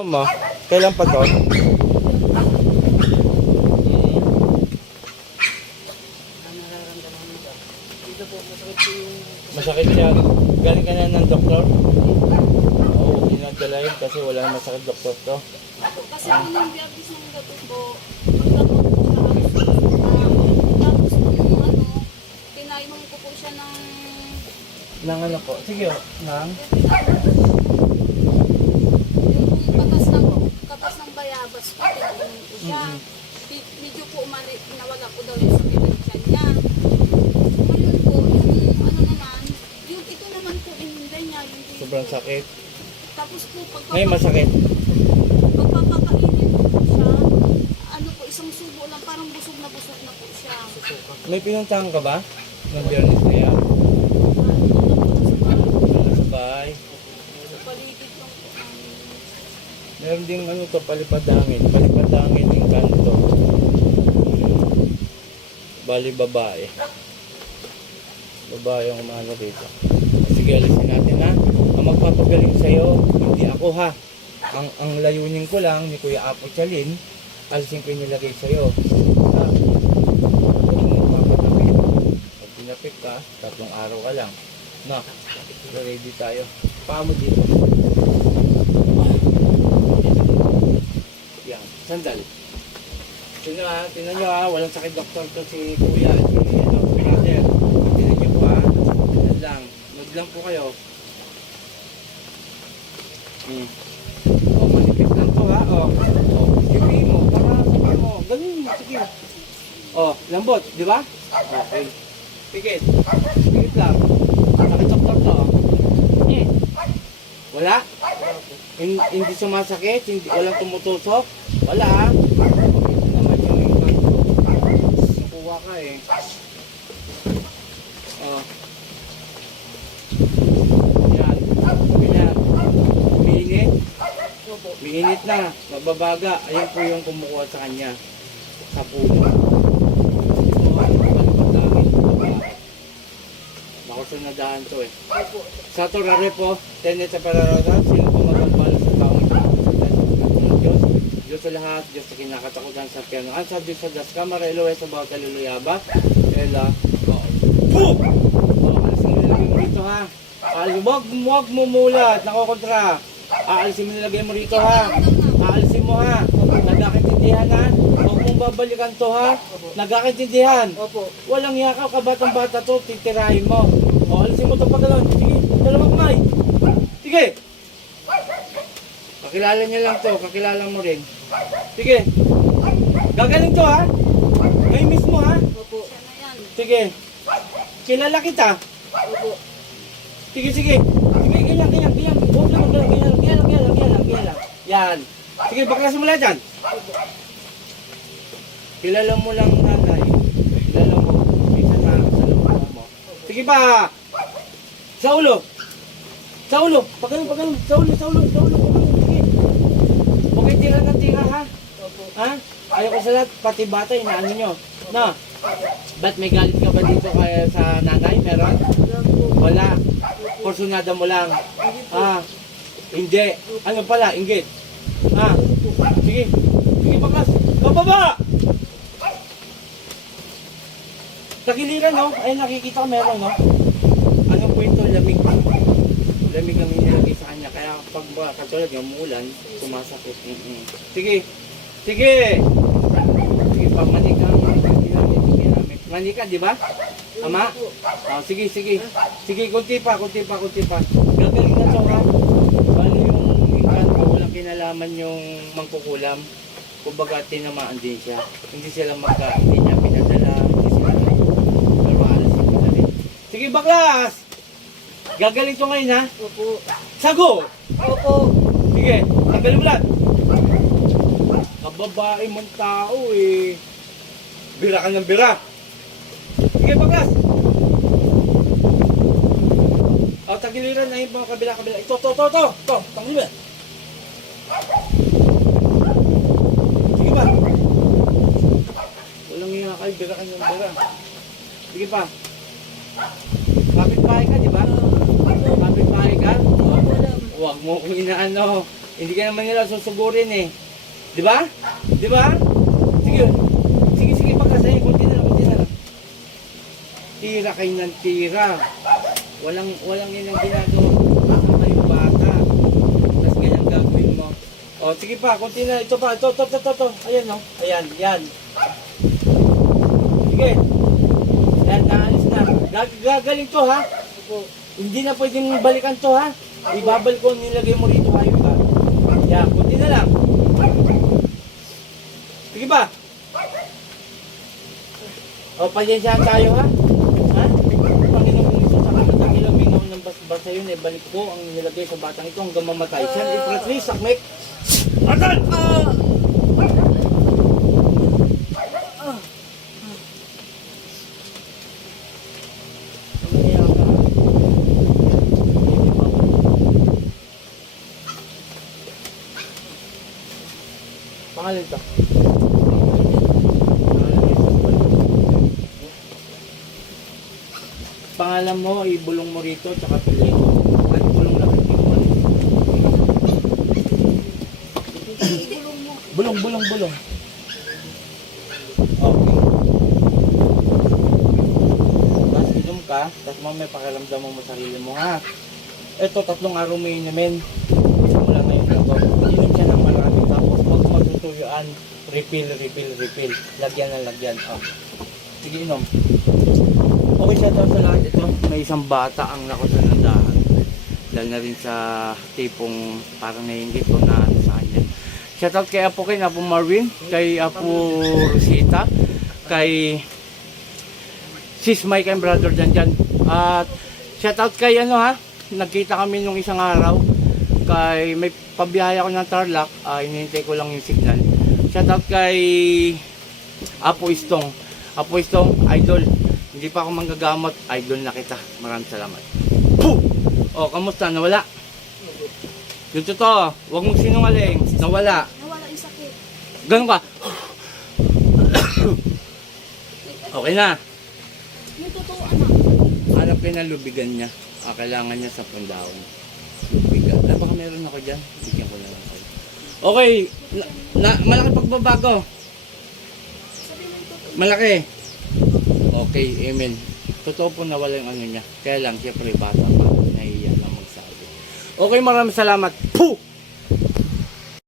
Mo, kailan pa to? Masakit siya. Galing ka na ng doktor? Oo, dinadala yun kasi wala na masakit doktor to. Kasi unang diabetes ng gato po, pagdamot ko siya, tapos nung pinainom ko po siya ng... Nang ano po? Sige, nang? Yung katas ng bayabas po, pinainom ko siya. Medyo po nawala po daw yung sakit ng tiyan niya. Ngayon po, yung ano naman, yung ito naman po, ininday niya. Sobrang sakit. Tapos po, Ngayon masakit. pagpapakainin po siya, ano po, isang subo lang, parang busog na po siya. May pinuntahan ka ba? Ng Biyernes na yan? Sa bahay. Sa paligid lang po. Meron ding ano to, palipad-hangin. Palipad-hangin yung kanto. Bali babae. Babae yung umano dito. Sige, alisin natin ha. Ang magpapagaling sa'yo, hindi ako ha. Ang layunin ko lang ni Kuya Apo Chalin, alisin ko yung nilagay sa'yo. Ha? Huwag mo papatapin. Pag pinapit ka, 3 araw ka lang. No? Ready tayo. Paa mo dito. Yan. Sandal. Tingnan nyo ha. Walang sakit doktor to si Kuya. Si brother. Tingnan nyo po ha. Yan lang. Mag lang po kayo. O, manipit lang to ha. O, sige mo. Para sige mo. Ganun mo. Sige. O, lambot. Di ba? Okay. Pikit. Pikit lang. Sakit doktor to. Wala? Hindi sumasakit? Walang tumutusok? Wala ha? Ito naman yung ikan ko. Nakuha ka eh. Oh. Yan. Ganyan. Umiinit? Umiinit na. Mababaga. Ayan po yung kumukuha sa kanya. Sa puno. Ito ha. Palipad-hangin. Makusong na daan to eh. Sa turare po, tenet sa pararasan, sino po magambala sa taong ito? Sa Diyos. Diyos sa lahat, Diyos sa kinakatakutan sa piano. Ang sa Diyos sa das kamara, Elohe sa bawat kaluluyaba. Ela, boom! Aalisin mo nilagay mo rito ha. Huwag mo mulat, nakokontra. Aalisin mo nilagay mo rito ha. Aalisin mo ha. Nagkakintindihan ha. Huwag mong babalikan to ha. Nagkakintindihan. Walang yakaw, kabatang bata to, titirahin mo. O, alisin mo ito pag gano'n. Sige, dalawang kamay. Sige. Kakilala niya lang to, kakilala mo rin. Sige. Gagaling to ha. Ngayon mismo ha. Sige. Kilala kita. Sige. Sige, ganyan. Huwag lang, ganyan. Yan. Sige, baklasin mo lang dyan. Kilala mo lang nanay. Kilala mo. Isa sa lupa mo. Sige pa. Sa ulo. Pagano. Sa ulo. Sige. Okay, tira ha. Ha? Ayaw ko sa lahat, pati bata, inaano nyo. Na? Ba't may galit ka ba dito kaya sa nanay? Meron? Wala. Porsyonada mo lang. Hindi. Ano pala? Inggit. Sige. Sige, baklas. Bababa! Sa giliran, no? Ay, nakikita ko meron, no? Anong kwento? Lamig. Lamig ang inilagay sa kanya. Kaya pag katulad yung umulan, sumasakit. Sige. Sige, pamanika. Manika, di ba? Ama? Sige. Sige, kunti pa. Gagaling na to, ha? Bali yung inkanto, walang kinalaman yung mangkukulam. Kumbaga, tinamaan din siya. Hindi niya pinadala. Pero alasin ko na rin. Sige, baklas! Gagaling to ngayon, ha? Opo. Sago! Opo. Sige, tanggalin mo lahat. Kababae mong tao eh. Bira ka ng bira. Sige, baklas! Tagiliran na yung mga kabila. Ito. Tanggalin mo. Sige pa. Walang nga kayo, bira ka ng bira. Sige pa. Kapit-bahay ka, di ba? Kapit-bahay ka? Huwag mo kong inaano. Hindi ka naman nila susugurin eh. Di ba? Di ba? Sige. Sige, sige, pagkasayin. Kunti na lang, kunti na lang. Tira kayo ng tira. Walang yun ang ginagawa. Baka kayong bata. Tapos ganyan gagawin mo. O, sige pa, kunti na. Ito pa, ito. Ayan, no? Ayan, yan. Sige. Yan, naalis na. Gagaling to, ha? Hindi na pwedeng balikan to, ha? Ibabal ko, nilagay mo rito, hayop ka. Yan, kunti na lang. Sige ba? O, pasensyahan tayo, ha? Ha? Panginoon kong Isus, sa kamatang ilang mingaw ng basa yun, balik ko ang nilagay sa batang ito hanggang mamatay. Siya, ipratri, sakmek. Atan! Pangalan ito? Pangalan mo, ibulong mo rito, tsaka pili mo. Ano bulong lang? Bulong. Okay. Tapos inom ka, tapos mamaya pakiramdam mo sarili mo, ha? Ito, 3 araw mo inumin. Simula ngayon lang to. Inom siya ng marami, tapos huwag matutuyuan. Refill. Lagyan. Oh. Sige, inom. Okay siya daw sa lahat. Ito, may isang bata ang nakutan ng dahan. Dahil na rin sa tipong parang naiingit ko na sa kanya. Shoutout kay Apo Marvin, kay Apo Rosita, kay Sis Mike and Brother dyan. At shoutout kay nagkita kami nung isang araw. Kay may pabiyaya ko ng Tarlac, hinihintay ko lang yung signal. Shoutout kay Apo Istong. Apo Istong, idol. Hindi pa ako manggagamot, idol na kita. Maraming salamat. Puh! O, kamusta? Nawala? Yung totoo, huwag mong sinungaling. Nawala. Nawala yung sakit. Ganun ka. Okay na. Yung totoo, anak. Hanap kayo na lubigan niya. Kailangan niya sa pundaon. Lubigan. Baka meron ako dyan. Bigyan ko na lang kayo. Okay. Malaki pagbabago. Sabi mo yung totoo. Malaki. Okay, amen. Totoo po nawala yung ano niya. Kaya lang, siyempre, bata pa. Nahihiya na magsabi. Okay, maraming salamat. Puh!